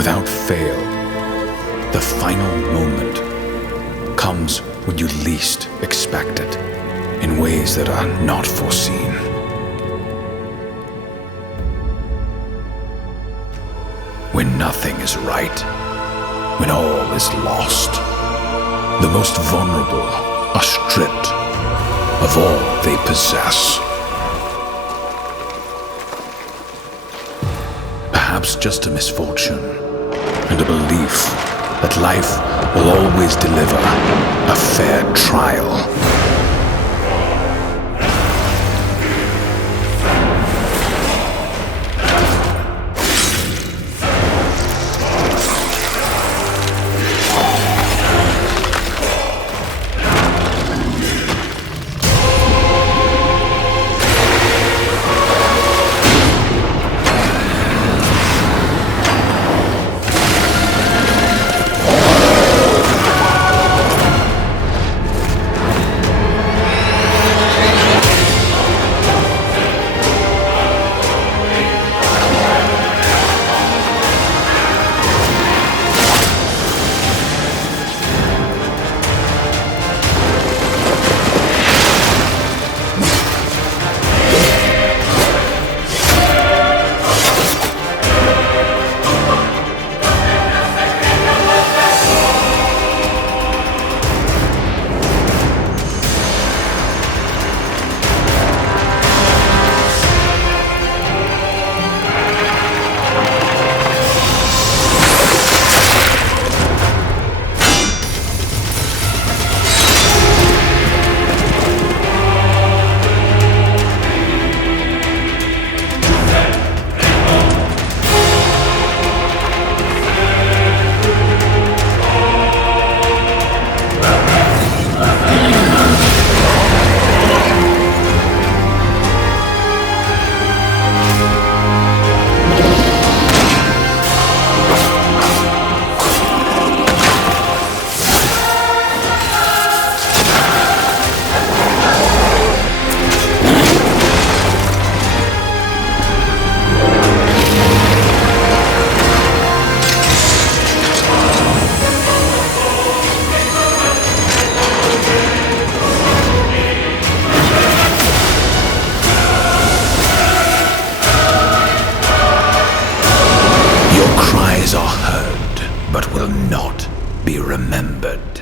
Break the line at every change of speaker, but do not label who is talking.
Without fail, the final moment comes when you least expect it, in ways that are not foreseen. When nothing is right, when all is lost, the most vulnerable are stripped of all they possess. Perhaps just a misfortune and a belief that life will always deliver a fair trial. not be remembered.